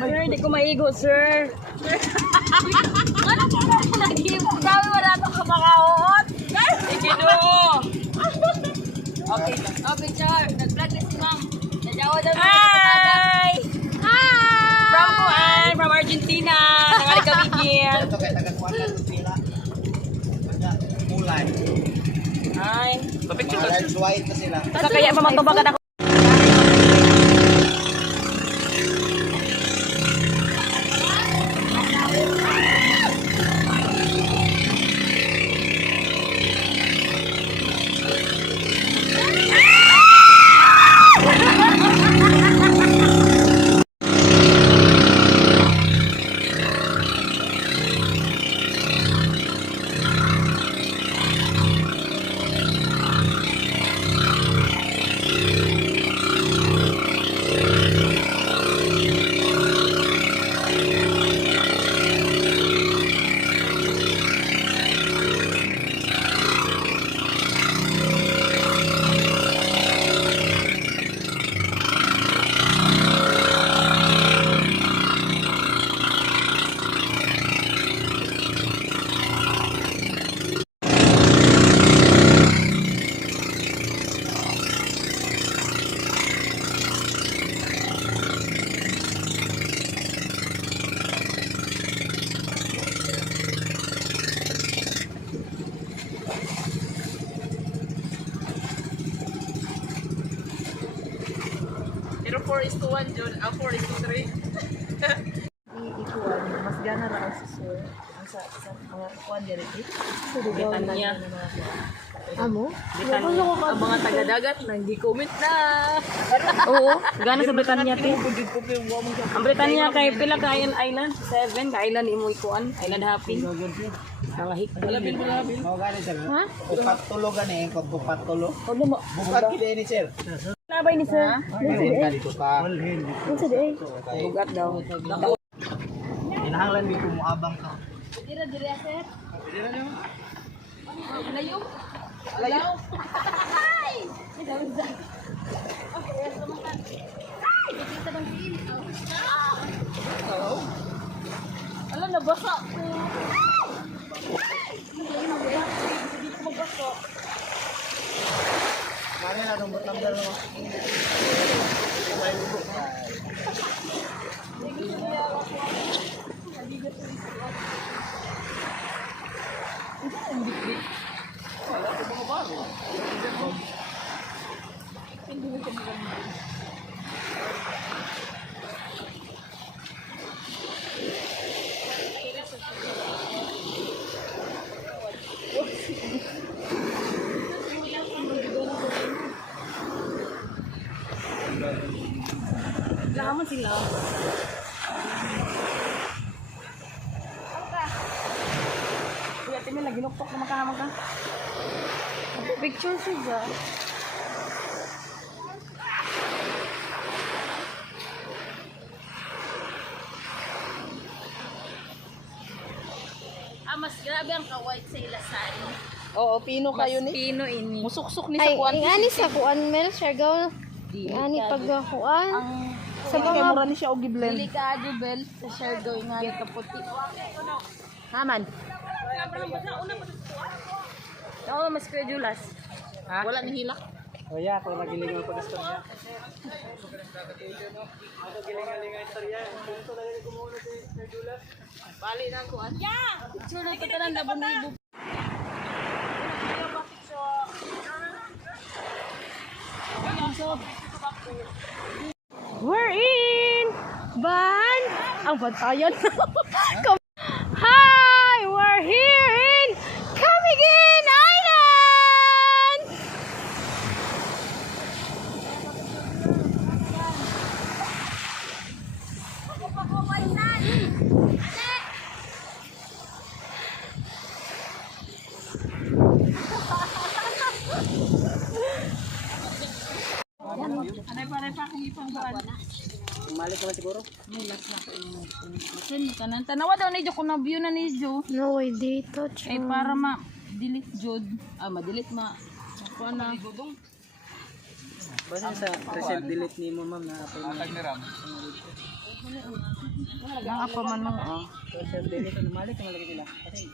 Sir, hindi ko maigo, sir. Ano po na nag-give? Dami wala itong kamakaot. Sige do. Okay. Okay, sir. Nag-vlog na si ma'am. Najawa daw na. Hi! Hi! From Kuan, from Argentina. Nangalit kami here. Ito kaya taga-kuhan na ito sila. Kulay. Hi. Large white na sila. Sa kaya pa magtubagan ako. Pero 4:1 Jun, 4:3. Ikuan, mas gana na ako sa sir. Ang sa mga kuan diri. Bitan niya. Amo? Bitan niya. Ang mga taga-dagat nang gi-comment na. Oo, gana sa Britanya ti. Ang Britanya kay pila ka island? 7 ka island imo ikuan, island happy. Mga hikbi. Mau gani sir. Ha? Bukat tulo gani, bukat tulo. Ano mo? Bukat kide ni sir. Labay ni sir. Walhin ka dito ka. Unsa di? Bugat daw. Inahanglan mi ko moabang ka. Dira dira sir. Dira niyo. Layo. Layo. Ay! Okay, so man. Ay, dito bang din? Oh. Ala nabasa ko. Mari na dong bertambah mo. Laman sila. Kuya, timi lagi nuktok na makahamag ka. Picture siya. Mas grabe ang ka-white sa ilasan. Oo, pino kayo ni. Pino ini. Musuksok ni sa kuan. Ingani sa kuan Mel, Siargao. Ingani pag kuan. Sa mga mura ni siya og giblend. Delikado bel sa Siargao ingani kaputi. Haman. Oo, mas kredulas. Wala ni hilak. Oh ya, ko lagi lingaw pa istorya. Ako gilingal-lingal istorya. Ito talaga kumuno si Perdulas. Bali na kuan. Yeah. Picture na tanan na bunibo. We're in Ban. Ang bantayan. Hi, we're here in Camiguin Island. Anay pa kung ipang buwan. Malik ka ba siguro? Sen kanan tanawa daw ni Jo kun na view na ni Jo. No way dito. Ay para ma delete jud. Ma-delete ma. Kuan na. Basta sa reset delete ni mo ma'am na ako. Ang ako man mo. Sir, dili ko namalik, malaki sila. Kasi